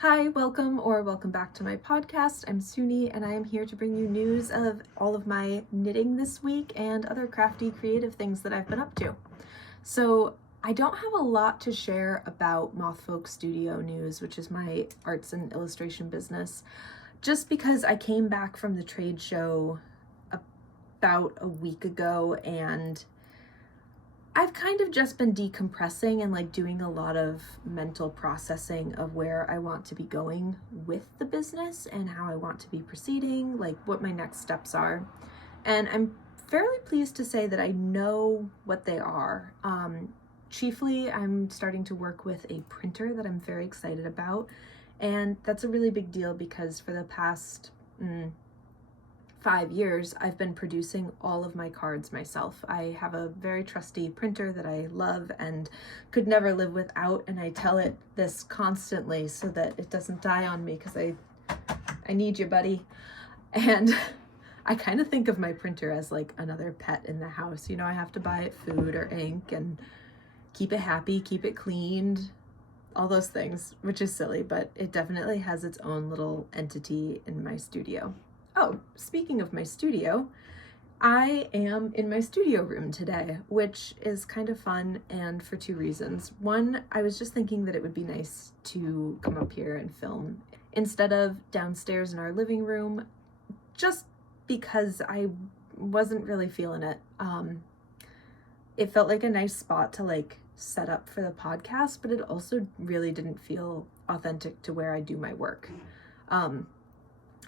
Hi, welcome back to my podcast. I'm Suni and I am here to bring you news of all of my knitting this week and other crafty creative things that I've been up to. So I don't have a lot to share about Moth Folk Studio news, which is my arts and illustration business, just because I came back from the trade show about a week ago and I've kind of just been decompressing and doing a lot of mental processing of where I want to be going with the business and how I want to be proceeding, what my next steps are. And I'm fairly pleased to say that I know what they are. Chiefly, I'm starting to work with a printer that I'm very excited about. And that's a really big deal because for the past 5 years, I've been producing all of my cards myself. I have a very trusty printer that I love and could never live without, and I tell it this constantly so that it doesn't die on me because I need you, buddy. And I kind of think of my printer as like another pet in the house. You know, I have to buy it food or ink and keep it happy, keep it cleaned, all those things, which is silly, but it definitely has its own little entity in my studio. Oh, speaking of my studio, I am in my studio room today, which is kind of fun, and for 2 reasons. One, I was just thinking that it would be nice to come up here and film instead of downstairs in our living room, just because I wasn't really feeling it. It felt like a nice spot to set up for the podcast, but it also really didn't feel authentic to where I do my work.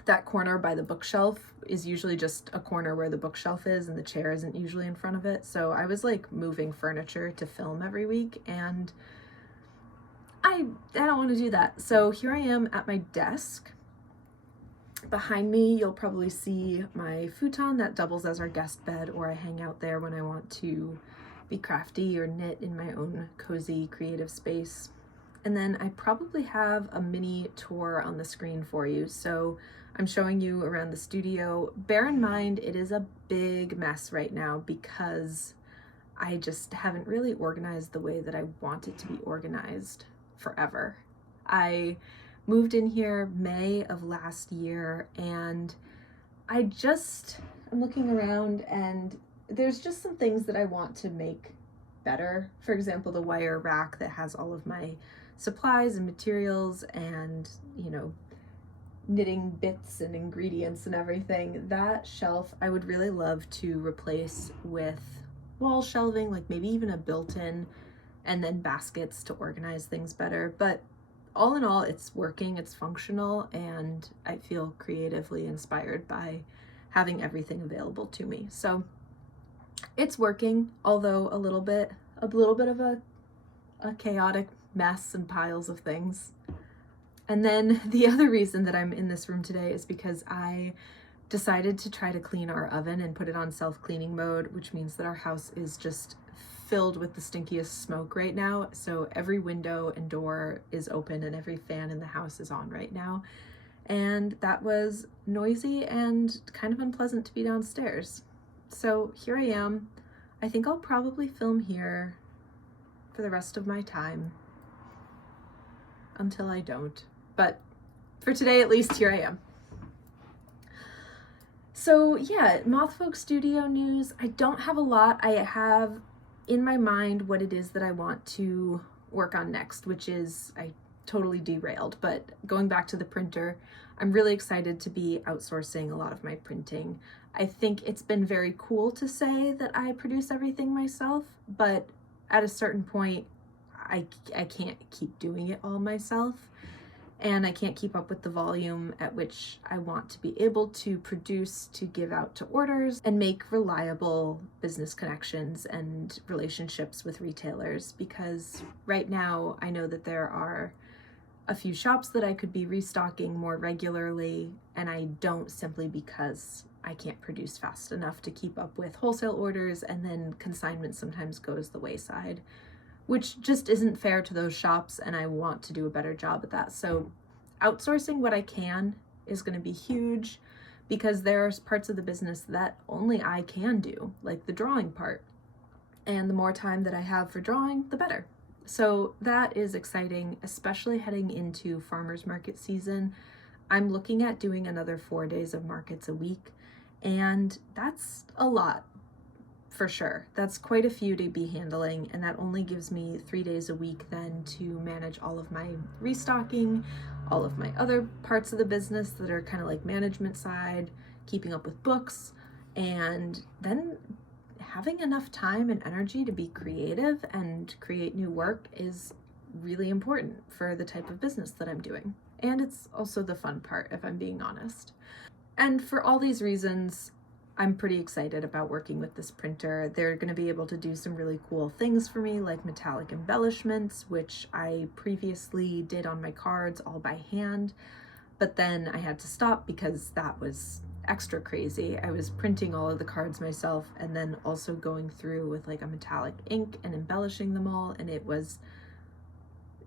That corner by the bookshelf is usually just a corner where the bookshelf is and the chair isn't usually in front of it. So I was moving furniture to film every week and I don't want to do that. So here I am at my desk. Behind me, you'll probably see my futon that doubles as our guest bed, or I hang out there when I want to be crafty or knit in my own cozy creative space. And then I probably have a mini tour on the screen for you. So I'm showing you around the studio. Bear in mind, it is a big mess right now because I just haven't really organized the way that I want it to be organized forever. I moved in here May of last year and I'm looking around and there's just some things that I want to make better. For example, the wire rack that has all of my supplies and materials and, knitting bits and ingredients and everything. That shelf I would really love to replace with wall shelving, maybe even a built-in, and then baskets to organize things better. But all in all, it's working, it's functional, and I feel creatively inspired by having everything available to me. So it's working, although a little bit of a chaotic mess and piles of things. And then the other reason that I'm in this room today is because I decided to try to clean our oven and put it on self-cleaning mode, which means that our house is just filled with the stinkiest smoke right now. So every window and door is open and every fan in the house is on right now. And that was noisy and kind of unpleasant to be downstairs. So here I am. I think I'll probably film here for the rest of my time until I don't. But for today, at least, here I am. So yeah, Moth Folk Studio news. I don't have a lot. I have in my mind what it is that I want to work on next, which is, I totally derailed, but going back to the printer, I'm really excited to be outsourcing a lot of my printing. I think it's been very cool to say that I produce everything myself, but at a certain point, I can't keep doing it all myself. And I can't keep up with the volume at which I want to be able to produce, to give out to orders, and make reliable business connections and relationships with retailers. Because right now I know that there are a few shops that I could be restocking more regularly, and I don't, simply because I can't produce fast enough to keep up with wholesale orders, and then consignment sometimes goes the wayside, which just isn't fair to those shops, and I want to do a better job at that. So outsourcing what I can is going to be huge because there's parts of the business that only I can do, like the drawing part. And the more time that I have for drawing, the better. So that is exciting, especially heading into farmers market season. I'm looking at doing another 4 days of markets a week, and that's a lot for sure. That's quite a few to be handling, and that only gives me 3 days a week then to manage all of my restocking, all of my other parts of the business that are kind of like management side, keeping up with books, and then having enough time and energy to be creative and create new work is really important for the type of business that I'm doing. And it's also the fun part, if I'm being honest. And for all these reasons, I'm pretty excited about working with this printer. They're going to be able to do some really cool things for me, like metallic embellishments, which I previously did on my cards all by hand, but then I had to stop because that was extra crazy. I was printing all of the cards myself and then also going through with like a metallic ink and embellishing them all, and it was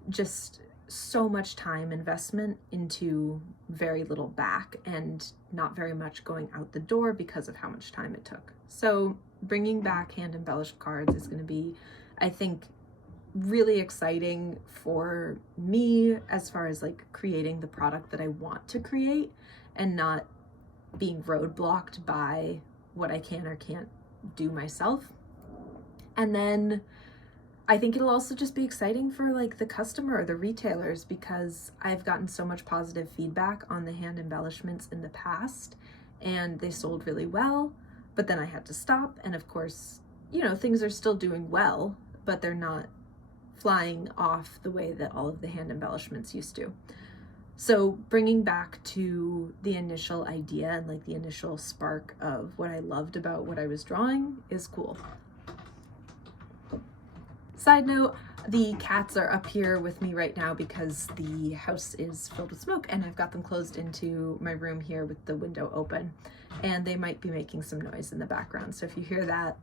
just so much time investment into very little back and not very much going out the door because of how much time it took. So bringing back hand embellished cards is going to be, I think, really exciting for me as far as like creating the product that I want to create and not being roadblocked by what I can or can't do myself. And then I think it'll also just be exciting for like the customer or the retailers, because I've gotten so much positive feedback on the hand embellishments in the past and they sold really well, but then I had to stop. And of course, you know, things are still doing well, but they're not flying off the way that all of the hand embellishments used to. So bringing back to the initial idea and like the initial spark of what I loved about what I was drawing is cool. Side note, the cats are up here with me right now because the house is filled with smoke and I've got them closed into my room here with the window open, and they might be making some noise in the background. So if you hear that,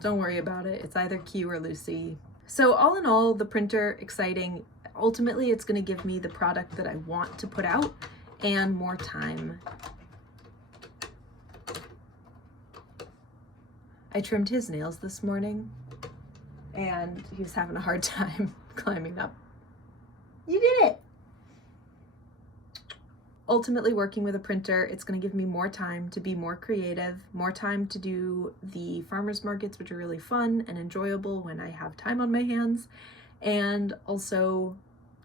don't worry about it. It's either Q or Lucy. So all in all, the printer, exciting. Ultimately, it's going to give me the product that I want to put out and more time. I trimmed his nails this morning and he was having a hard time climbing up. You did it! Ultimately, working with a printer, it's going to give me more time to be more creative, more time to do the farmers markets, which are really fun and enjoyable when I have time on my hands, and also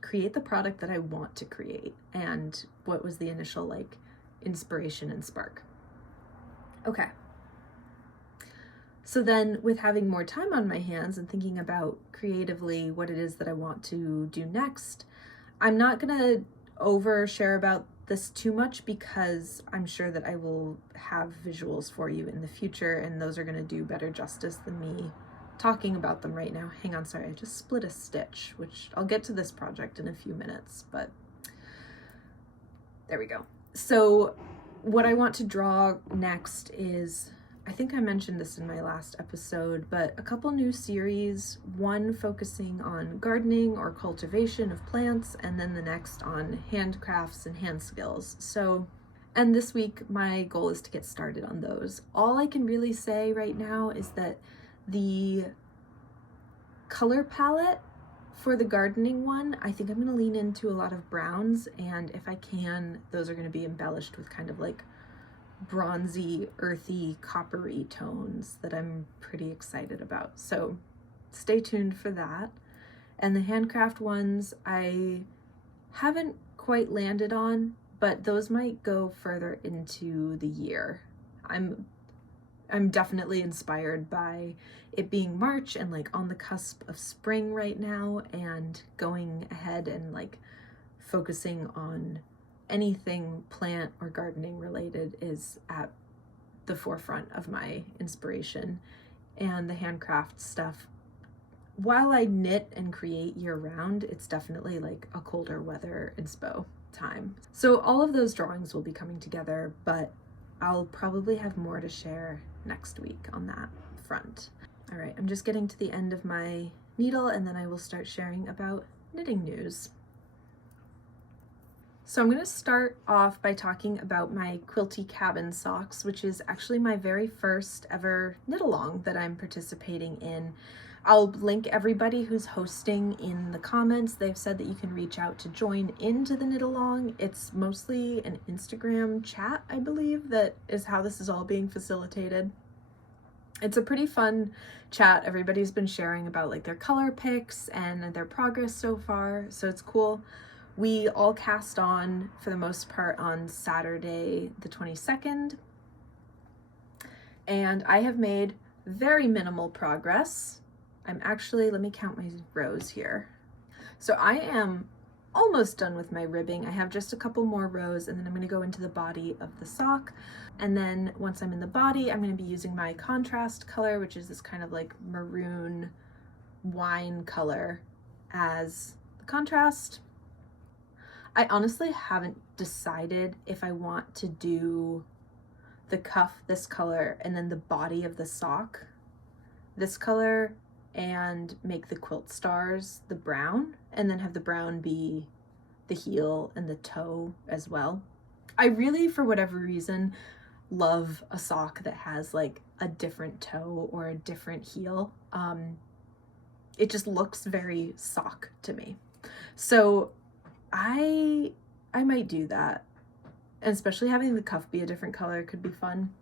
create the product that I want to create and what was the initial like inspiration and spark. Okay. So then with having more time on my hands and thinking about creatively what it is that I want to do next, I'm not going to overshare about this too much because I'm sure that I will have visuals for you in the future and those are going to do better justice than me talking about them right now. Hang on, sorry, I just split a stitch, which I'll get to this project in a few minutes, but there we go. So what I want to draw next is, I think I mentioned this in my last episode, but a couple new series, one focusing on gardening or cultivation of plants, and then the next on handcrafts and hand skills. So, and this week my goal is to get started on those. All I can really say right now is that the color palette for the gardening one, I think I'm going to lean into a lot of browns, and if I can, those are going to be embellished with kind of like bronzy, earthy, coppery tones that I'm pretty excited about. So stay tuned for that. And the handcraft ones I haven't quite landed on, but those might go further into the year. I'm definitely inspired by it being March and like on the cusp of spring right now, and going ahead and like focusing on anything plant or gardening related is at the forefront of my inspiration. And the handcraft stuff, while I knit and create year round, it's definitely like a colder weather inspo time. So all of those drawings will be coming together, but I'll probably have more to share next week on that front. All right, I'm just getting to the end of my needle and then I will start sharing about knitting news. So I'm going to start off by talking about my Quilty cabin socks, which is actually my very first ever knit along that I'm participating in. I'll link everybody who's hosting in the comments. They've said that you can reach out to join into the knit along. It's mostly an Instagram chat, I believe, that is how this is all being facilitated. It's a pretty fun chat. Everybody's been sharing about like their color picks and their progress so far, so it's cool. We all cast on, for the most part, on Saturday the 22nd, and I have made very minimal progress. I'm actually, let me count my rows here. So I am almost done with my ribbing. I have just a couple more rows, and then I'm going to go into the body of the sock. And then once I'm in the body, I'm going to be using my contrast color, which is this kind of like maroon wine color, as the contrast. I honestly haven't decided if I want to do the cuff this color and then the body of the sock this color and make the quilt stars the brown, and then have the brown be the heel and the toe as well. I really, for whatever reason, love a sock that has like a different toe or a different heel. It just looks very sock to me. So I might do that, and especially having the cuff be a different color could be fun.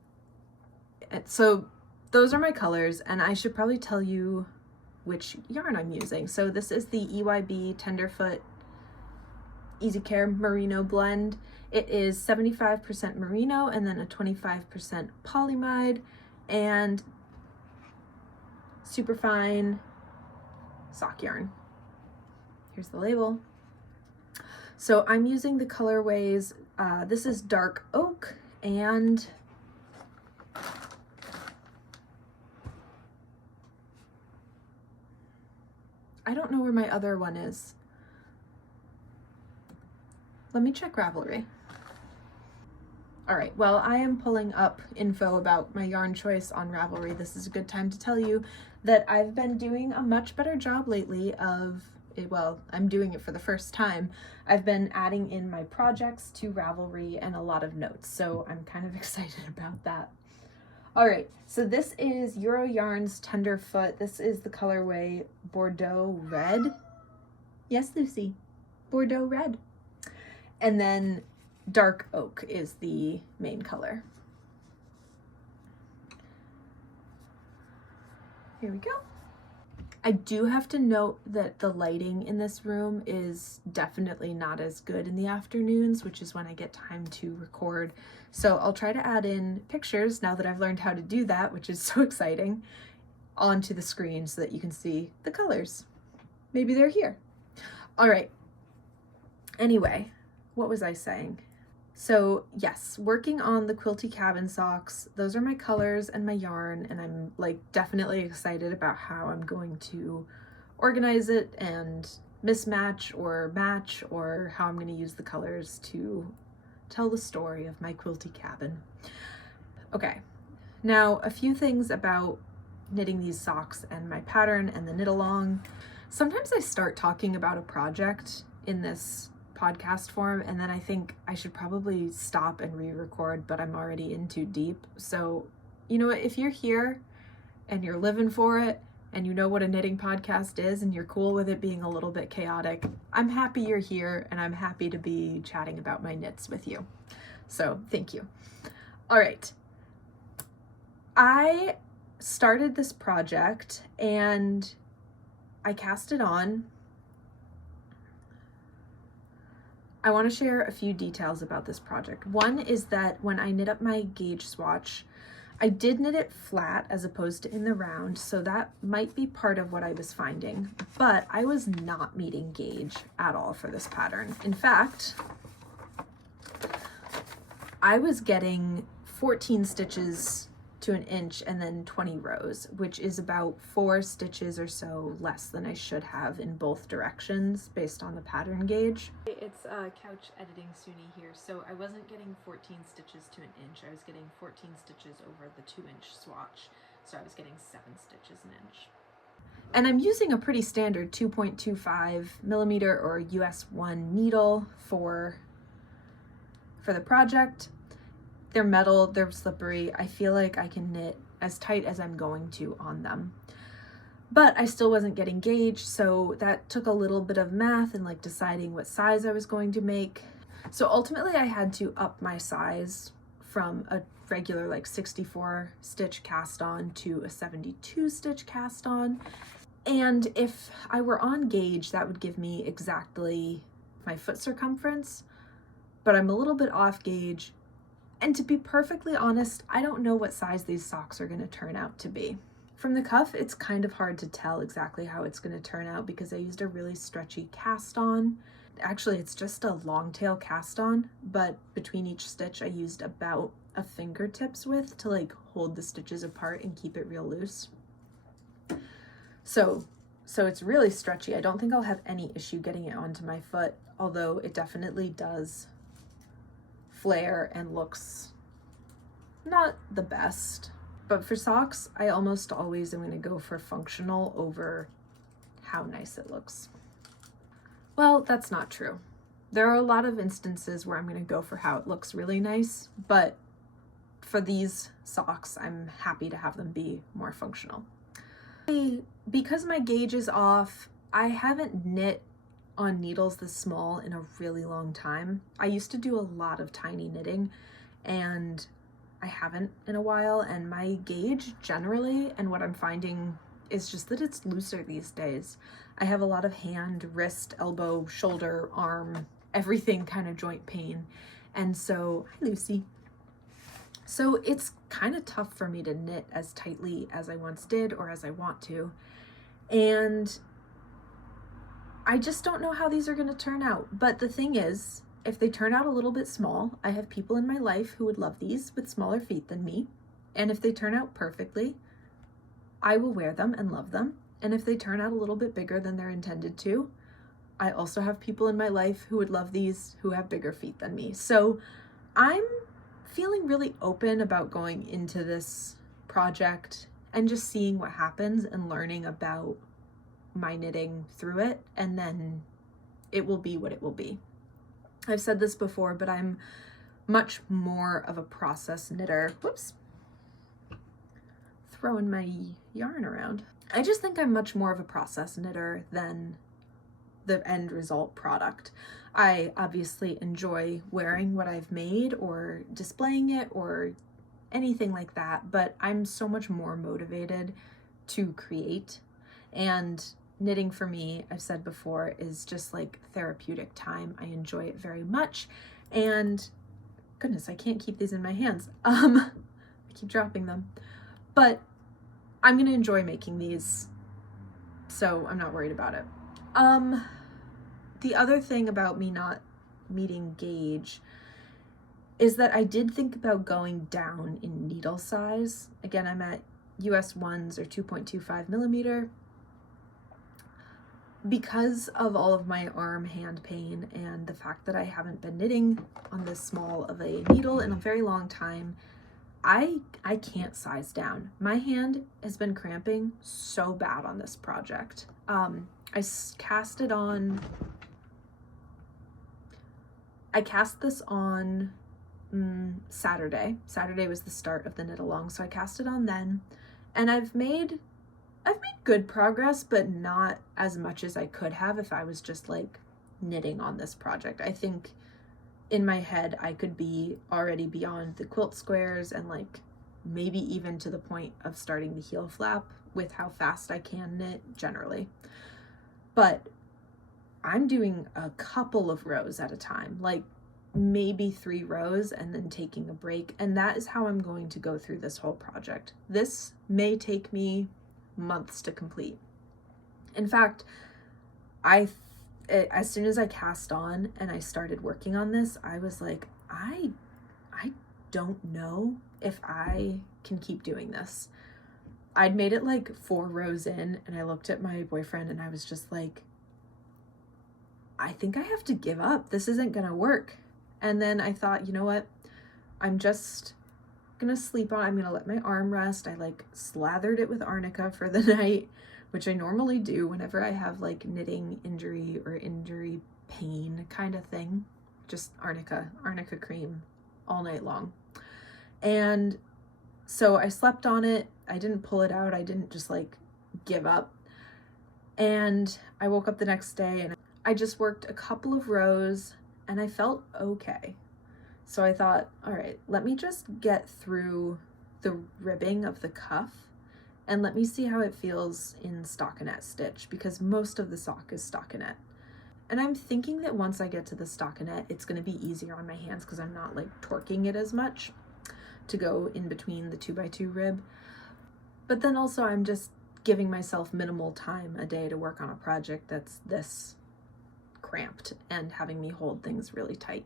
And so those are my colors, and I should probably tell you which yarn I'm using. So this is the EYB Tenderfoot Easy Care Merino blend. It is 75% merino and then a 25% polyamide and super fine sock yarn. Here's the label. So I'm using the colorways, this is dark oak, and I don't know where my other one is. Let me check Ravelry. All right, well, I am pulling up info about my yarn choice on Ravelry. This is a good time to tell you that I've been doing a much better job lately of, well, I'm doing it for the first time. I've been adding in my projects to Ravelry and a lot of notes, so I'm kind of excited about that. All right, so this is Euro Yarns Tenderfoot. This is the colorway Bordeaux Red. Yes, Lucy, Bordeaux Red. And then dark oak is the main color. Here we go. I do have to note that the lighting in this room is definitely not as good in the afternoons, which is when I get time to record. So I'll try to add in pictures, now that I've learned how to do that, which is so exciting, onto the screen so that you can see the colors. Maybe they're here. All right. Anyway, what was I saying? So yes, working on the Quilty cabin socks, those are my colors and my yarn, and I'm like definitely excited about how I'm going to organize it and mismatch or match, or how I'm going to use the colors to tell the story of my Quilty cabin. Okay, now a few things about knitting these socks and my pattern and the knit along. Sometimes I start talking about a project in this podcast form, and then I think I should probably stop and re-record, but I'm already in too deep. So you know what, if you're here and you're living for it and you know what a knitting podcast is and you're cool with it being a little bit chaotic, I'm happy you're here, and I'm happy to be chatting about my knits with you. So thank you. All right, I started this project and I cast it on. I want to share a few details about this project. One is that when I knit up my gauge swatch, I did knit it flat as opposed to in the round, so that might be part of what I was finding, but I was not meeting gauge at all for this pattern. In fact, I was getting 14 stitches to an inch and then 20 rows, which is about 4 stitches or so less than I should have in both directions based on the pattern gauge. It's couch editing Suni here, so I wasn't getting 14 stitches to an inch, I was getting 14 stitches over the 2-inch swatch, so I was getting 7 stitches an inch. And I'm using a pretty standard 2.25 millimeter or US 1 needle for the project. They're metal, they're slippery. I feel like I can knit as tight as I'm going to on them. But I still wasn't getting gauge, so that took a little bit of math and like deciding what size I was going to make. So ultimately I had to up my size from a regular like 64 stitch cast on to a 72 stitch cast on. And if I were on gauge, that would give me exactly my foot circumference, but I'm a little bit off gauge. And to be perfectly honest, I don't know what size these socks are going to turn out to be. From the cuff, it's kind of hard to tell exactly how it's going to turn out because I used a really stretchy cast on. Actually, it's just a long tail cast on, but between each stitch I used about a fingertip's width to like hold the stitches apart and keep it real loose. So it's really stretchy. I don't think I'll have any issue getting it onto my foot, although it definitely does flare and looks not the best. But for socks, I almost always am going to go for functional over how nice it looks. Well, that's not true. There are a lot of instances where I'm going to go for how it looks really nice, but for these socks, I'm happy to have them be more functional. Because my gauge is off, I haven't knit on needles this small in a really long time. I used to do a lot of tiny knitting, and I haven't in a while, and my gauge generally, and what I'm finding is just that it's looser these days. I have a lot of hand, wrist, elbow, shoulder, arm, everything kind of joint pain. And so, hi Lucy. So it's kind of tough for me to knit as tightly as I once did or as I want to. And I just don't know how these are going to turn out. But the thing is, if they turn out a little bit small, I have people in my life who would love these with smaller feet than me. And if they turn out perfectly, I will wear them and love them. And if they turn out a little bit bigger than they're intended to, I also have people in my life who would love these who have bigger feet than me. So I'm feeling really open about going into this project and just seeing what happens and learning about my knitting through it, and then it will be what it will be. I've said this before, but I'm much more of a process knitter. Whoops. Throwing my yarn around. I just think I'm much more of a process knitter than the end result product. I obviously enjoy wearing what I've made or displaying it or anything like that, but I'm so much more motivated to create. And knitting for me, I've said before, is just like therapeutic time. I enjoy it very much. And goodness, I can't keep these in my hands. I keep dropping them. But I'm gonna enjoy making these, so I'm not worried about it. The other thing about me not meeting gauge is that I did think about going down in needle size. Again, I'm at US 1s or 2.25 millimeter. Because of all of my arm hand pain and the fact that I haven't been knitting on this small of a needle in a very long time, I can't size down. My hand has been cramping so bad on this project. I cast this on Saturday. Saturday was the start of the knit along, so I cast it on then, and I've made good progress, but not as much as I could have if I was just like knitting on this project. I think in my head I could be already beyond the quilt squares and like maybe even to the point of starting the heel flap with how fast I can knit generally. But I'm doing a couple of rows at a time, like maybe 3 rows and then taking a break. And that is how I'm going to go through this whole project. This may take me months to complete. In fact, as soon as I cast on and I started working on this, I was like, I don't know if I can keep doing this. I'd made it like 4 rows in, and I looked at my boyfriend and I was just like, I think I have to give up. This isn't gonna work. And then I thought, you know what? I'm just gonna sleep on. I'm gonna let my arm rest. I like slathered it with arnica for the night, which I normally do whenever I have like knitting injury or injury pain kind of thing. Just arnica cream all night long. And so I slept on it. I didn't pull it out. I didn't just like give up. And I woke up the next day and I just worked a couple of rows and I felt okay. So I thought, all right, let me just get through the ribbing of the cuff and let me see how it feels in stockinette stitch, because most of the sock is stockinette. And I'm thinking that once I get to the stockinette, it's going to be easier on my hands because I'm not like torquing it as much to go in between the 2x2 rib. But then also I'm just giving myself minimal time a day to work on a project that's this cramped and having me hold things really tight.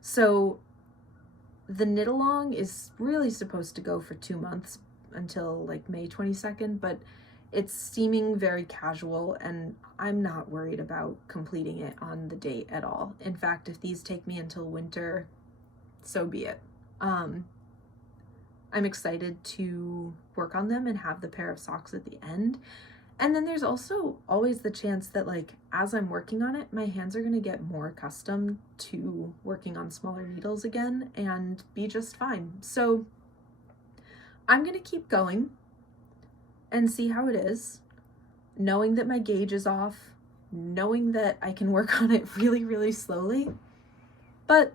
So the knit along is really supposed to go for 2 months until like May 22nd, but it's seeming very casual and I'm not worried about completing it on the date at all. In fact, if these take me until winter, so be it. I'm excited to work on them and have the pair of socks at the end. And then there's also always the chance that like as I'm working on it, my hands are going to get more accustomed to working on smaller needles again and be just fine. So I'm going to keep going and see how it is, knowing that my gauge is off, knowing that I can work on it really, really slowly, but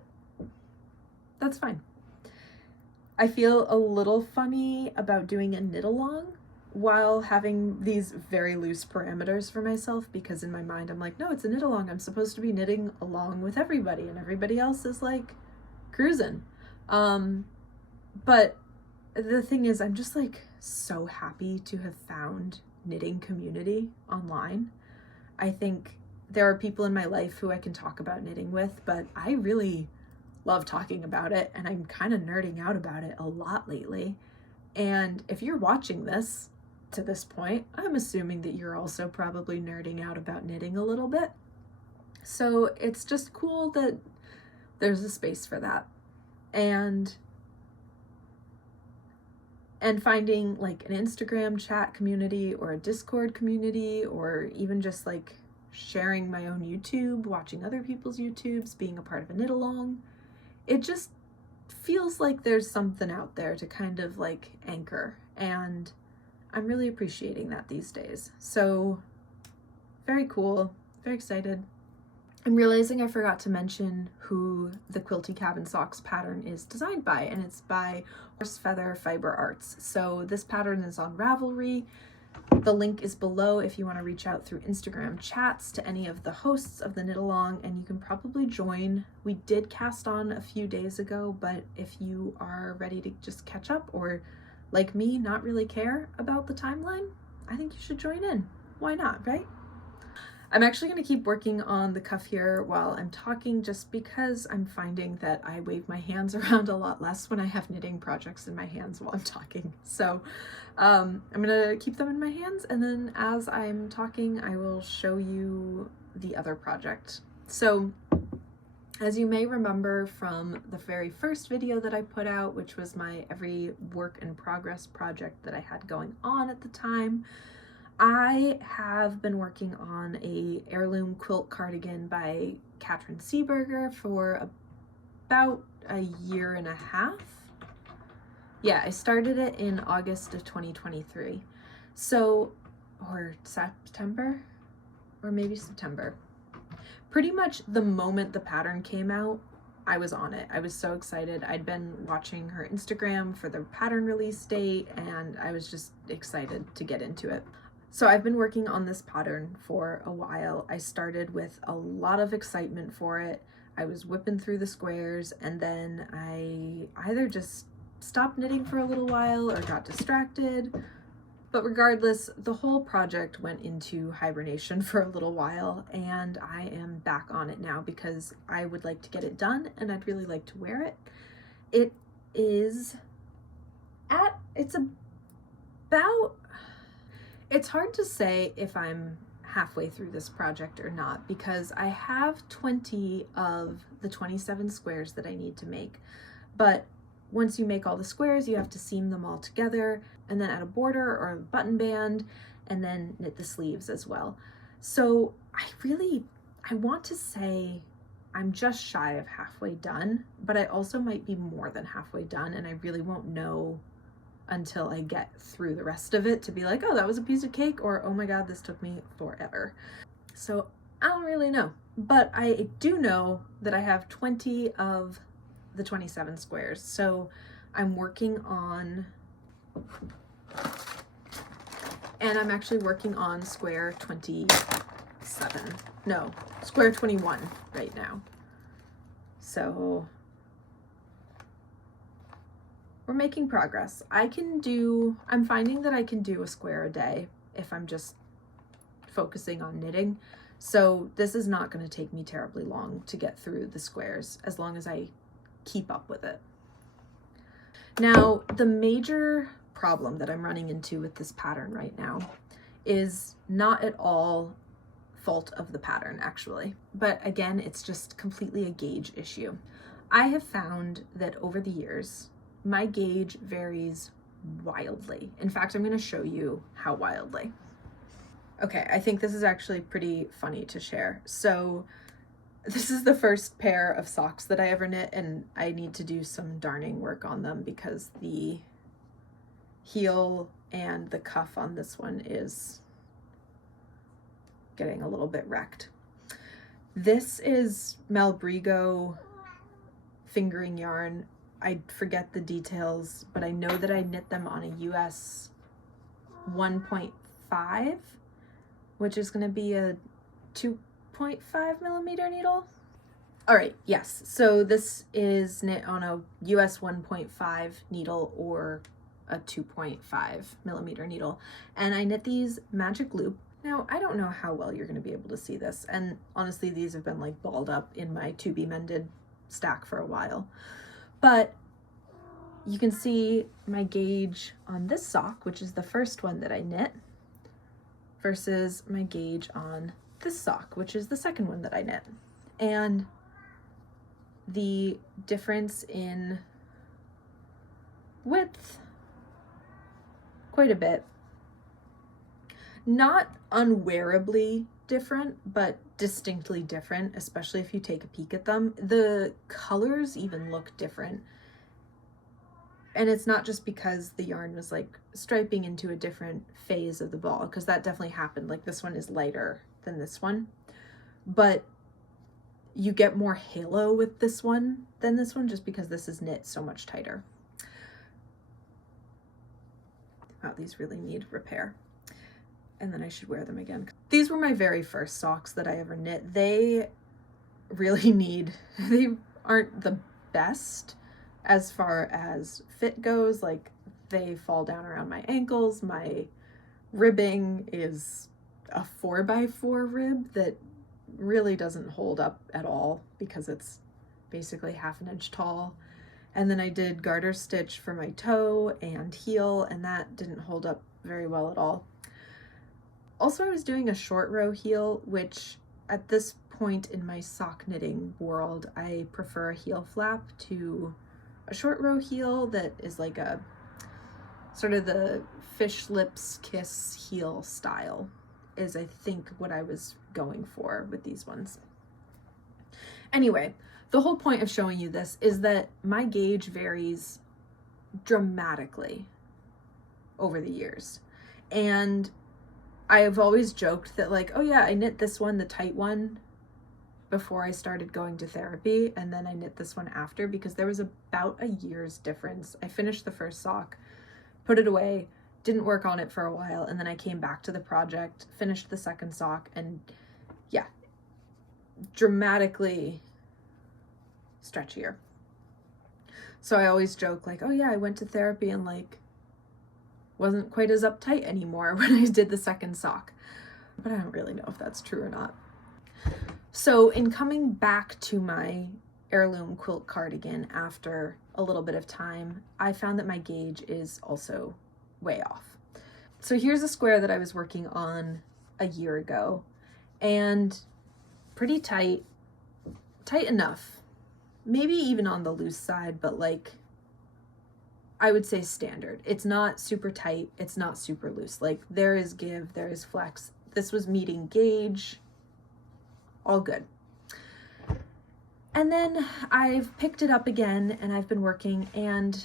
that's fine. I feel a little funny about doing a knit along while having these very loose parameters for myself, because in my mind I'm like, no, it's a knit along. I'm supposed to be knitting along with everybody and everybody else is like cruising. But the thing is, I'm just like so happy to have found knitting community online. I think there are people in my life who I can talk about knitting with, but I really love talking about it and I'm kind of nerding out about it a lot lately. And if you're watching this to this point, I'm assuming that you're also probably nerding out about knitting a little bit. So it's just cool that there's a space for that. And finding like an Instagram chat community or a Discord community, or even just like sharing my own YouTube, watching other people's YouTubes, being a part of a knit along. It just feels like there's something out there to kind of like anchor, and I'm really appreciating that these days. So very cool, very excited. I'm realizing I forgot to mention who the Quilty Cabin Socks pattern is designed by, and it's by Horse Feather Fiber Arts. So this pattern is on Ravelry. The link is below if you want to reach out through Instagram chats to any of the hosts of the knit along, and you can probably join. We did cast on a few days ago, but if you are ready to just catch up, or like me, not really care about the timeline, I think you should join in. Why not, right? I'm actually going to keep working on the cuff here while I'm talking, just because I'm finding that I wave my hands around a lot less when I have knitting projects in my hands while I'm talking. So I'm going to keep them in my hands, and then as I'm talking, I will show you the other project. So as you may remember from the very first video that I put out, which was my every work in progress project that I had going on at the time, I have been working on a Heirloom Quilt Cardigan by Katrin Seeberger for about a year and a half. Yeah, I started it in August of 2023. So, or September, or maybe September. Pretty much the moment the pattern came out, I was on it. I was so excited. I'd been watching her Instagram for the pattern release date, and I was just excited to get into it. So I've been working on this pattern for a while. I started with a lot of excitement for it. I was whipping through the squares, and then I either just stopped knitting for a little while or got distracted. But regardless, the whole project went into hibernation for a little while, and I am back on it now because I would like to get it done and I'd really like to wear it. It's hard to say if I'm halfway through this project or not, because I have 20 of the 27 squares that I need to make. But once you make all the squares, you have to seam them all together and then add a border or a button band and then knit the sleeves as well. So I want to say I'm just shy of halfway done, but I also might be more than halfway done, and I really won't know until I get through the rest of it to be like, oh, that was a piece of cake, or oh my God, this took me forever. So I don't really know, but I do know that I have 20 of the 27 squares. So I'm working on, and I'm actually working on square 27, no, square 21 right now. So we're making progress. I'm finding that I can do a square a day if I'm just focusing on knitting. So this is not going to take me terribly long to get through the squares as long as I keep up with it. Now, the major problem that I'm running into with this pattern right now is not at all fault of the pattern actually, but again, it's just completely a gauge issue. I have found that over the years, my gauge varies wildly. In fact, I'm going to show you how wildly. Okay, I think this is actually pretty funny to share. So this is the first pair of socks that I ever knit, and I need to do some darning work on them because the heel and the cuff on this one is getting a little bit wrecked. This is Malbrigo fingering yarn. I forget the details, but I know that I knit them on a US 1.5, which is going to be a 2.5 millimeter needle. All right, yes. So this is knit on a US 1.5 needle or a 2.5 millimeter needle. And I knit these magic loop. Now, I don't know how well you're going to be able to see this. And honestly, these have been like balled up in my to be mended stack for a while. But you can see my gauge on this sock, which is the first one that I knit, versus my gauge on this sock, which is the second one that I knit. And the difference in width, quite a bit. Not unwearably different, but distinctly different, especially if you take a peek at them. The colors even look different. And it's not just because the yarn was like striping into a different phase of the ball, because that definitely happened. Like this one is lighter than this one, but you get more halo with this one than this one just because this is knit so much tighter. Wow, these really need repair. And then I should wear them again. These were my very first socks that I ever knit. They really they aren't the best as far as fit goes. Like they fall down around my ankles. My ribbing is a 4x4 rib that really doesn't hold up at all because it's basically half an inch tall. And then I did garter stitch for my toe and heel, and that didn't hold up very well at all. Also, I was doing a short row heel, which at this point in my sock knitting world, I prefer a heel flap to a short row heel that is like a sort of the fish lips kiss heel style is I think what I was going for with these ones. Anyway, the whole point of showing you this is that my gauge varies dramatically over the years. And I have always joked that like, oh yeah, I knit this one, the tight one, before I started going to therapy, and then I knit this one after because there was about a year's difference. I finished the first sock, put it away, didn't work on it for a while, and then I came back to the project, finished the second sock, and yeah, dramatically stretchier. So I always joke like, oh yeah, I went to therapy and like wasn't quite as uptight anymore when I did the second sock. But I don't really know if that's true or not. So in coming back to my Heirloom Quilt Cardigan after a little bit of time, I found that my gauge is also way off. So here's a square that I was working on a year ago, and pretty tight enough, maybe even on the loose side, but like I would say standard. It's not super tight, it's not super loose. Like there is give, there is flex. This was meeting gauge, all good. And then I've picked it up again and I've been working, and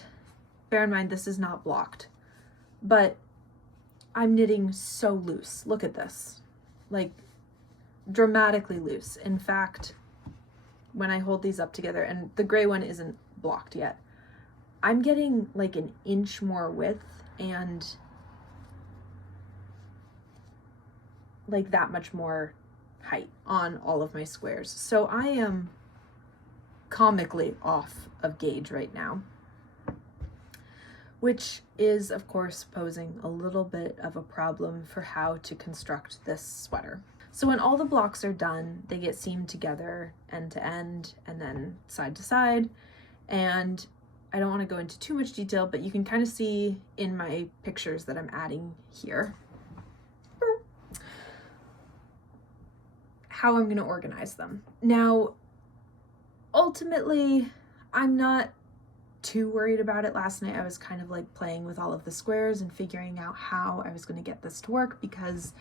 Bear in mind, this is not blocked, but I'm knitting so loose. Look at this, like dramatically loose. In fact, when I hold these up together, and the gray one isn't blocked yet, I'm getting like an inch more width and like that much more height on all of my squares. So I am comically off of gauge right now, which is of course posing a little bit of a problem for how to construct this sweater. So when all the blocks are done, they get seamed together end to end and then side to side. And I don't want to go into too much detail, but you can kind of see in my pictures that I'm adding here how I'm going to organize them. Now, ultimately, I'm not too worried about it. Last night I was kind of like playing with all of the squares and figuring out how I was going to get this to work, because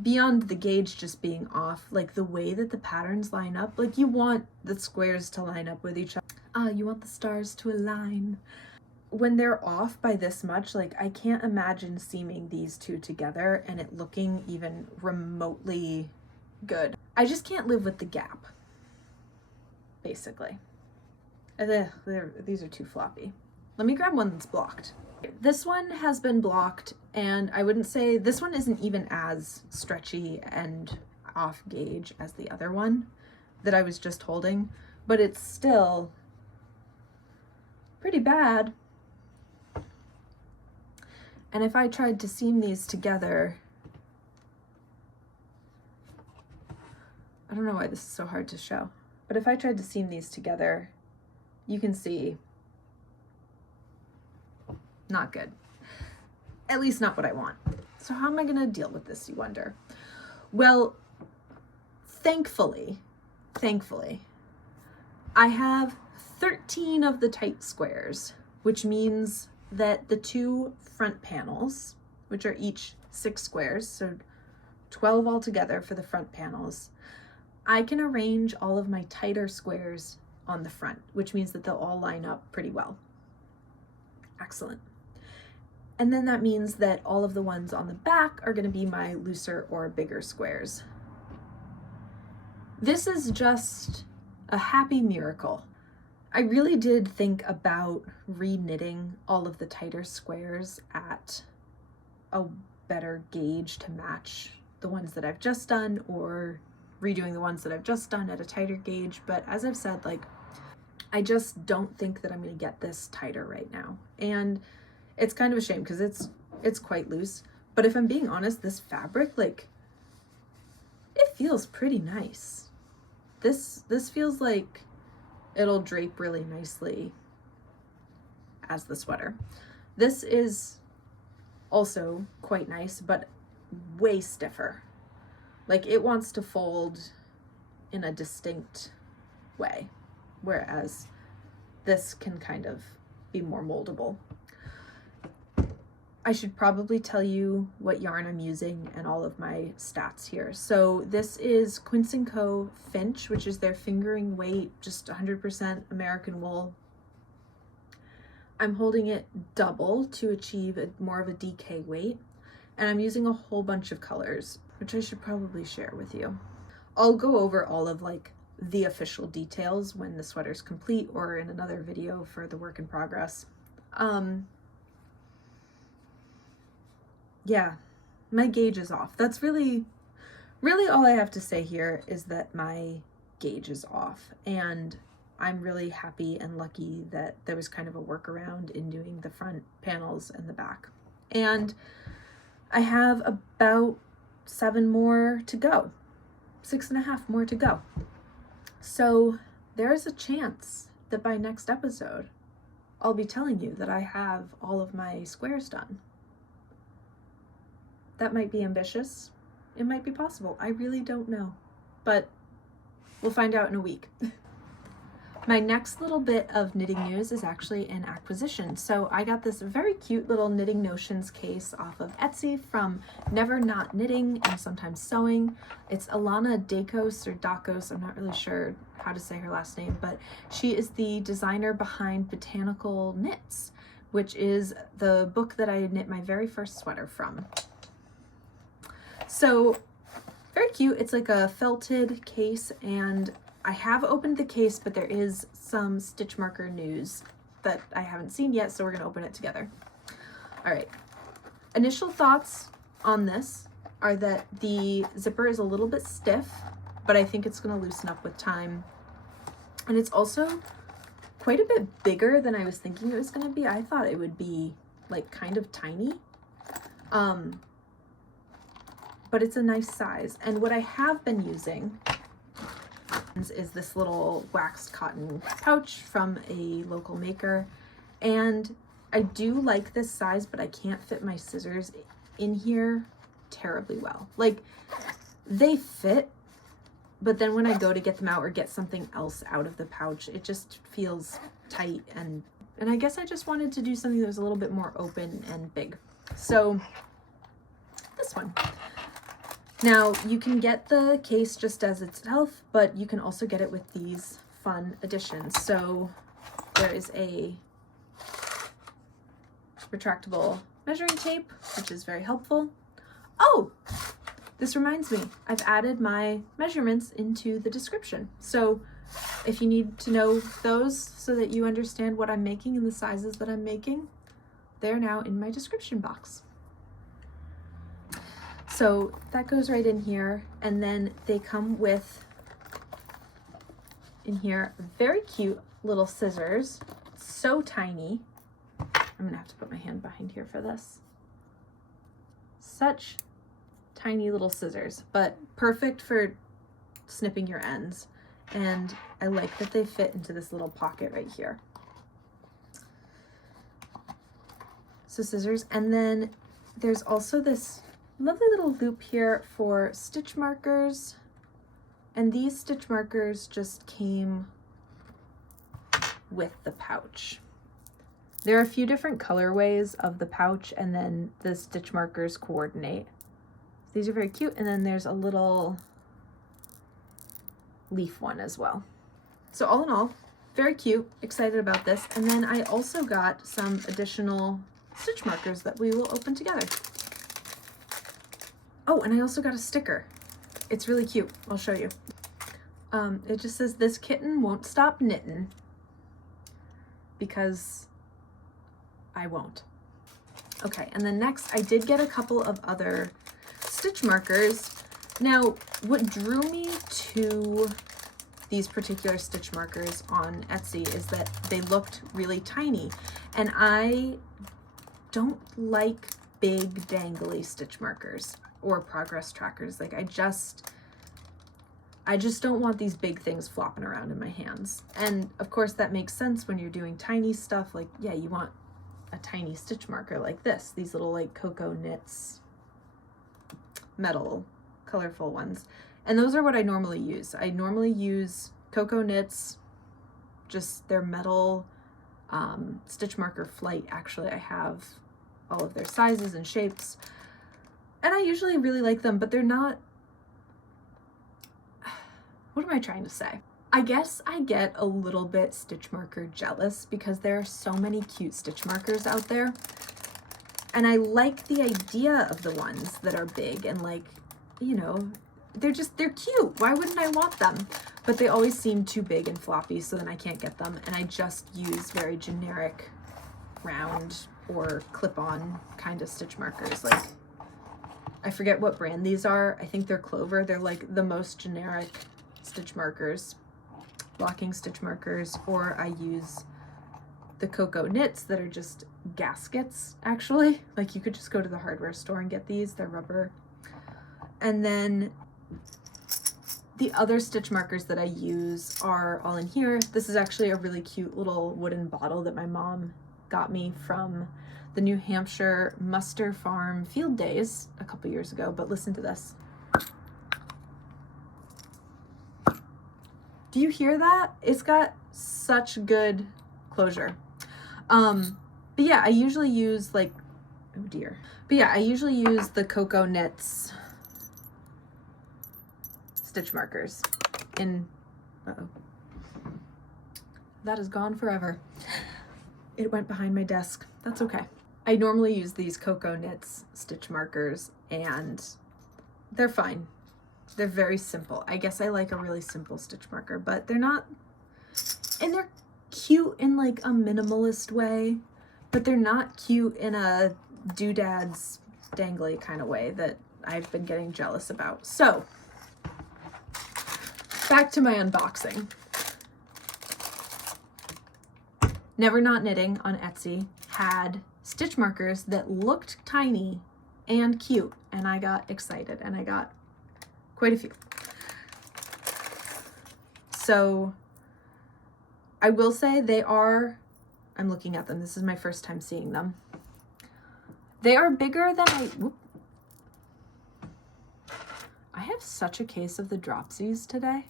beyond the gauge just being off, like the way that the patterns line up, like you want the squares to line up with each other. You want the stars to align. When they're off by this much, like I can't imagine seaming these two together and it looking even remotely good. I just can't live with the gap, basically. These are too floppy. Let me grab one that's blocked. This one has been blocked, and I wouldn't say this one isn't even as stretchy and off gauge as the other one that I was just holding, but it's still pretty bad. And if I tried to seam these together, I don't know why this is so hard to show, but if I tried to seam these together, you can see not good. At least not what I want. So how am I going to deal with this, you wonder? Well, thankfully, I have 13 of the tight squares, which means that the two front panels, which are each 6 squares, so 12 altogether for the front panels, I can arrange all of my tighter squares on the front, which means that they'll all line up pretty well. Excellent. And then that means that all of the ones on the back are going to be my looser or bigger squares. This is just a happy miracle. I really did think about re-knitting all of the tighter squares at a better gauge to match the ones that I've just done, or redoing the ones that I've just done at a tighter gauge. But as I've said, like, I just don't think that I'm going to get this tighter right now. And it's kind of a shame because it's quite loose. But if I'm being honest, this fabric, like, it feels pretty nice. This feels like it'll drape really nicely as the sweater. This is also quite nice, but way stiffer. Like, it wants to fold in a distinct way, whereas this can kind of be more moldable. I should probably tell you what yarn I'm using and all of my stats here. So this is Quince & Co. Finch, which is their fingering weight, just 100% American wool. I'm holding it double to achieve more of a DK weight, and I'm using a whole bunch of colors, which I should probably share with you. I'll go over all of like the official details when the sweater's complete or in another video for the work in progress. Yeah, my gauge is off. That's really all I have to say here, is that my gauge is off, and I'm really happy and lucky that there was kind of a workaround in doing the front panels and the back. And I have about 7 more to go, 6.5 more to go. So there's a chance that by next episode, I'll be telling you that I have all of my squares done. That might be ambitious. It might be possible. I really don't know, but we'll find out in a week. My next little bit of knitting news is actually an acquisition. So I got this very cute little Knitting Notions case off of Etsy from Never Not Knitting and Sometimes Sewing. It's Alana Dacos or Dacos, I'm not really sure how to say her last name, but she is the designer behind Botanical Knits, which is the book that I knit my very first sweater from. So very cute. It's like a felted case, and I have opened the case, but there is some stitch marker news that I haven't seen yet, so we're going to open it together. All right. Initial thoughts on this are that the zipper is a little bit stiff, but I think it's going to loosen up with time. And it's also quite a bit bigger than I was thinking it was going to be. I thought it would be like kind of tiny. But it's a nice size. And what I have been using is this little waxed cotton pouch from a local maker, and I do like this size, but I can't fit my scissors in here terribly well. Like, they fit, but then when I go to get them out or get something else out of the pouch, it just feels tight, and I guess I just wanted to do something that was a little bit more open and big. So this one. Now, you can get the case just as itself, but you can also get it with these fun additions. So there is a retractable measuring tape, which is very helpful. Oh, this reminds me, I've added my measurements into the description. So if you need to know those so that you understand what I'm making and the sizes that I'm making, they're now in my description box. So that goes right in here, and then they come with, in here, very cute little scissors. So tiny. I'm gonna have to put my hand behind here for this. Such tiny little scissors, but perfect for snipping your ends. And I like that they fit into this little pocket right here. So scissors, and then there's also this lovely little loop here for stitch markers, and these stitch markers just came with the pouch. There are a few different colorways of the pouch, and then the stitch markers coordinate. These are very cute, and then there's a little leaf one as well. So all in all, very cute, excited about this. And then I also got some additional stitch markers that we will open together. Oh, and I also got a sticker. It's really cute. I'll show you. It just says, "This kitten won't stop knitting," because I won't. Okay, and then next I did get a couple of other stitch markers. Now, what drew me to these particular stitch markers on Etsy is that they looked really tiny, and I don't like big dangly stitch markers or progress trackers. Like, I just don't want these big things flopping around in my hands. And of course that makes sense when you're doing tiny stuff. Like, yeah, you want a tiny stitch marker like this, these little like Cocoa Knits metal colorful ones. And those are what I normally use. I normally use Cocoa Knits, just their metal stitch marker flight. Actually, I have all of their sizes and shapes, and I usually really like them, but they're not, what am I trying to say? I guess I get a little bit stitch marker jealous because there are so many cute stitch markers out there. And I like the idea of the ones that are big and, like, you know, they're cute. Why wouldn't I want them? But they always seem too big and floppy, so then I can't get them. And I just use very generic round or clip-on kind of stitch markers. Like, I forget what brand these are. I think they're Clover. They're like the most generic stitch markers, blocking stitch markers, or I use the Cocoa Knits that are just gaskets, actually. Like, you could just go to the hardware store and get these. They're rubber. And then the other stitch markers that I use are all in here. This is actually a really cute little wooden bottle that my mom got me from the New Hampshire Muster Farm field days a couple years ago, but listen to this. Do you hear that? It's got such good closure. But yeah, I usually use like, oh dear. But yeah, I usually use the Cocoa Knits stitch markers in, uh-oh. That is gone forever. It went behind my desk. That's okay. I normally use these Cocoa Knits stitch markers and they're fine. They're very simple. I guess I like a really simple stitch marker, but they're not, and they're cute in like a minimalist way, but they're not cute in a doodads dangly kind of way that I've been getting jealous about. So back to my unboxing. Never Not Knitting on Etsy had stitch markers that looked tiny and cute, and I got excited and I got quite a few. So I will say they are, I'm looking at them, this is my first time seeing them. They are bigger than I have such a case of the dropsies today.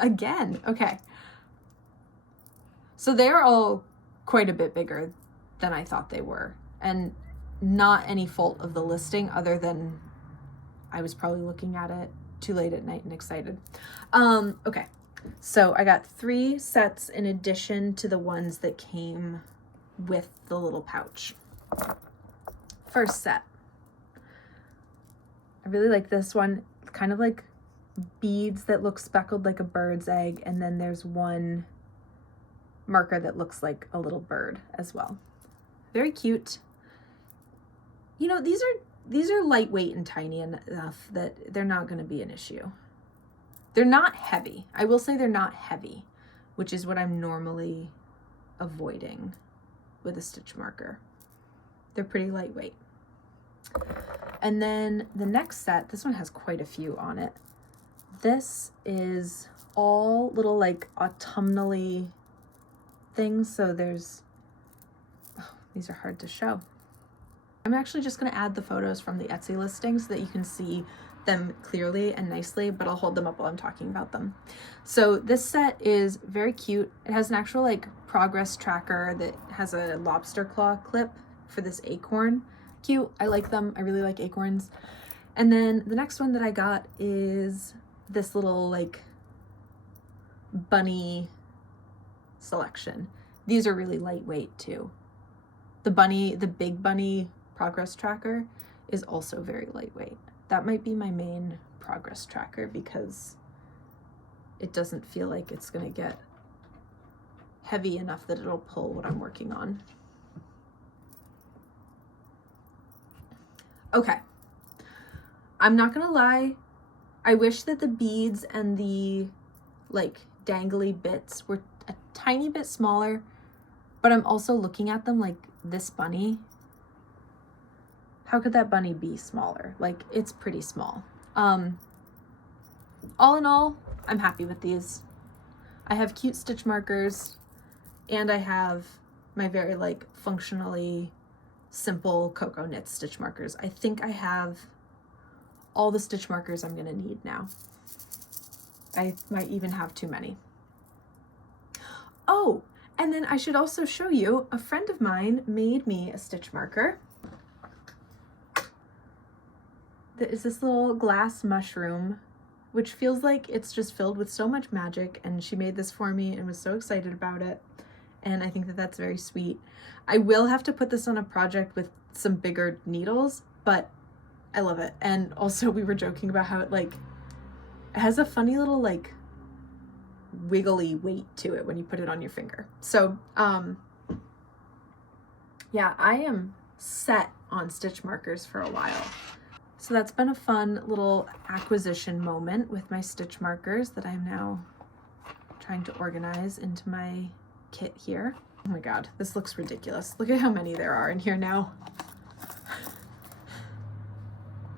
Again, okay. So they're all quite a bit bigger than I thought they were, and not any fault of the listing other than I was probably looking at it too late at night and excited. Okay, so I got 3 sets in addition to the ones that came with the little pouch. First set. I really like this one. It's kind of like beads that look speckled like a bird's egg, and then there's one marker that looks like a little bird as well. Very cute. You know, these are lightweight and tiny enough that they're not going to be an issue. They're not heavy. I will say they're not heavy, which is what I'm normally avoiding with a stitch marker. They're pretty lightweight. And then the next set, this one has quite a few on it. This is all little like autumnally things. So there's, oh, these are hard to show. I'm actually just going to add the photos from the Etsy listing so that you can see them clearly and nicely, but I'll hold them up while I'm talking about them. So this set is very cute. It has an actual like progress tracker that has a lobster claw clip for this acorn. Cute. I like them. I really like acorns. And then the next one that I got is this little like bunny selection. These are really lightweight too. The big bunny progress tracker is also very lightweight. That might be my main progress tracker because it doesn't feel like it's going to get heavy enough that it'll pull what I'm working on. Okay. I'm not going to lie. I wish that the beads and the like dangly bits were a tiny bit smaller, but I'm also looking at them like this bunny. How could that bunny be smaller? Like, it's pretty small. All in all, I'm happy with these. I have cute stitch markers, and I have my very like functionally simple Cocoa Knit stitch markers. I think I have all the stitch markers I'm gonna need now. I might even have too many. Oh, and then I should also show you, a friend of mine made me a stitch marker. That is this little glass mushroom, which feels like it's just filled with so much magic, and she made this for me and was so excited about it. And I think that that's very sweet. I will have to put this on a project with some bigger needles, but I love it. And also we were joking about how it has a funny little like wiggly weight to it when you put it on your finger. So yeah, I am set on stitch markers for a while. So that's been a fun little acquisition moment with my stitch markers that I'm now trying to organize into my kit here. Oh my god, this looks ridiculous. Look at how many there are in here now.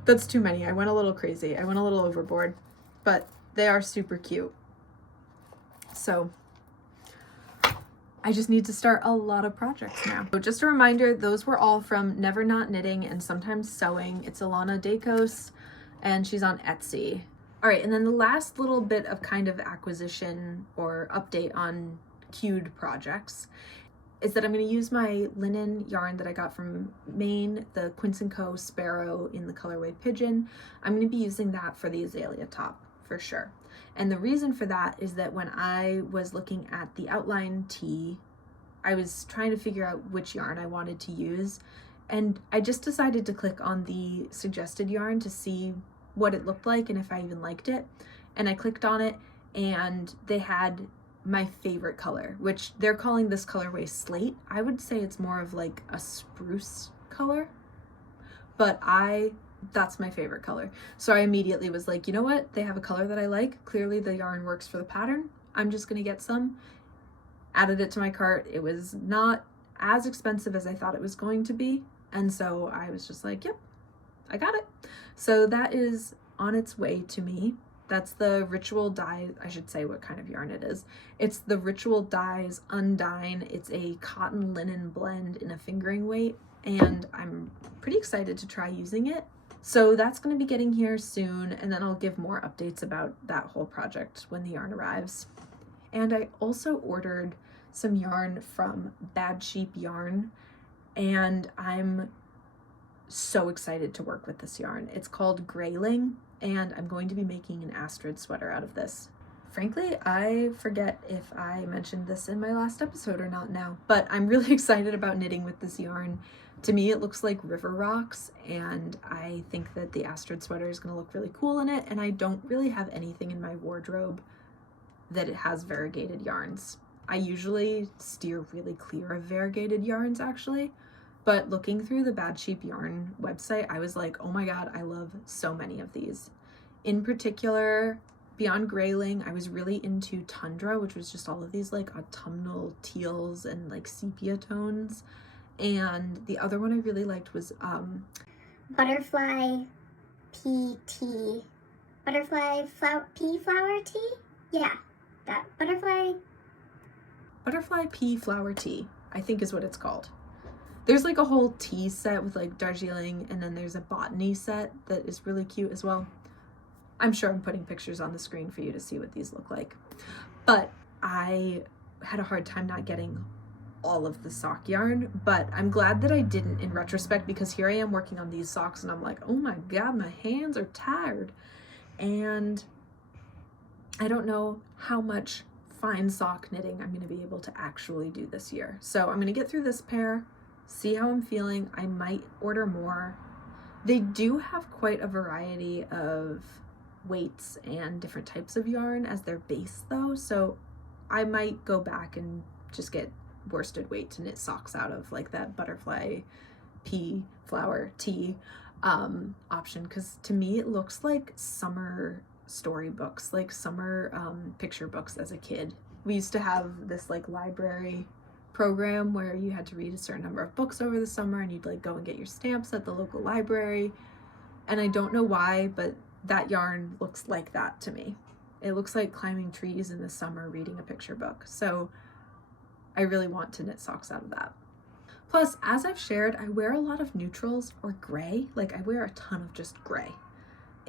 That's too many. I went a little crazy. I went a little overboard, but they are super cute. So I just need to start a lot of projects now. So just a reminder, those were all from Never Not Knitting and Sometimes Sewing. It's Alana Dacos, and she's on Etsy. All right, and then the last little bit of kind of acquisition or update on queued projects is that I'm going to use my linen yarn that I got from Maine, the Quince & Co. Sparrow in the colorway Pigeon. I'm going to be using that for the azalea top for sure. And the reason for that is that when I was looking at the outline tee, I was trying to figure out which yarn I wanted to use, and I just decided to click on the suggested yarn to see what it looked like and if I even liked it. And I clicked on it and they had my favorite color, which they're calling this colorway Slate. I would say it's more of like a spruce color, but that's my favorite color. So I immediately was like, you know what? They have a color that I like. Clearly the yarn works for the pattern. I'm just gonna get some. Added it to my cart. It was not as expensive as I thought it was going to be. And so I was just like, yep, I got it. So that is on its way to me. That's the Ritual Dye, I should say what kind of yarn it is. It's the Ritual Dyes Undine. It's a cotton linen blend in a fingering weight, and I'm pretty excited to try using it. So that's going to be getting here soon, and then I'll give more updates about that whole project when the yarn arrives. And I also ordered some yarn from Bad Sheep Yarn, and I'm so excited to work with this yarn. It's called Grayling, and I'm going to be making an Astrid sweater out of this. Frankly, I forget if I mentioned this in my last episode or not now, but I'm really excited about knitting with this yarn. To me, it looks like river rocks, and I think that the Astrid sweater is going to look really cool in it, and I don't really have anything in my wardrobe that it has variegated yarns. I usually steer really clear of variegated yarns actually, but looking through the Bad Sheep Yarn website, I was like, oh my god, I love so many of these. In particular, beyond Grayling, I was really into Tundra, which was just all of these like autumnal teals and like sepia tones. And the other one I really liked was Butterfly pea tea. Pea flower tea? Yeah, that butterfly pea flower tea, I think is what it's called. There's like a whole tea set with like Darjeeling, and then there's a botany set that is really cute as well. I'm sure I'm putting pictures on the screen for you to see what these look like. But I had a hard time not getting all of the sock yarn, but I'm glad that I didn't in retrospect, because here I am working on these socks and I'm like, oh my god, my hands are tired. And I don't know how much fine sock knitting I'm going to be able to actually do this year. So I'm going to get through this pair, see how I'm feeling. I might order more. They do have quite a variety of weights and different types of yarn as their base though, so I might go back and just get worsted weight to knit socks out of, like that butterfly pea flower tea option, because to me it looks like summer storybooks, like summer picture books as a kid. We used to have this like library program where you had to read a certain number of books over the summer, and you'd like go and get your stamps at the local library. And I don't know why, but that yarn looks like that to me. It looks like climbing trees in the summer reading a picture book. So I really want to knit socks out of that. Plus, as I've shared, I wear a lot of neutrals or gray. Like I wear a ton of just gray.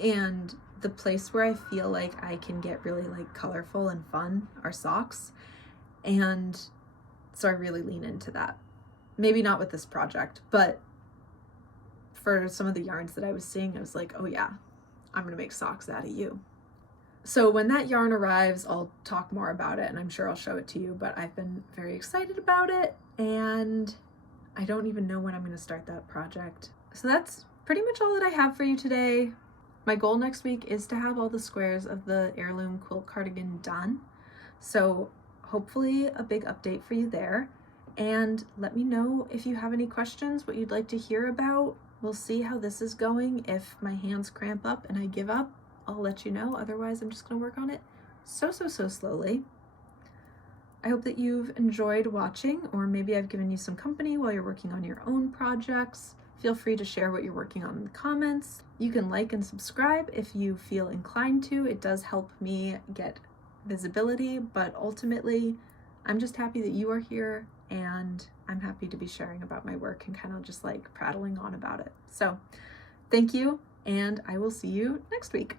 And the place where I feel like I can get really like colorful and fun are socks. And so I really lean into that. Maybe not with this project, but for some of the yarns that I was seeing, I was like, oh yeah, I'm gonna make socks out of you. So when that yarn arrives, I'll talk more about it, and I'm sure I'll show it to you, but I've been very excited about it, and I don't even know when I'm gonna start that project. So that's pretty much all that I have for you today. My goal next week is to have all the squares of the Heirloom Quilt Cardigan done. So hopefully a big update for you there. And let me know if you have any questions, what you'd like to hear about. We'll see how this is going. If my hands cramp up and I give up, I'll let you know. Otherwise, I'm just gonna work on it so slowly. I hope that you've enjoyed watching, or maybe I've given you some company while you're working on your own projects. Feel free to share what you're working on in the comments. You can like and subscribe if you feel inclined to. It does help me get visibility, but ultimately, I'm just happy that you are here, and I'm happy to be sharing about my work and kind of just like prattling on about it. So thank you, and I will see you next week.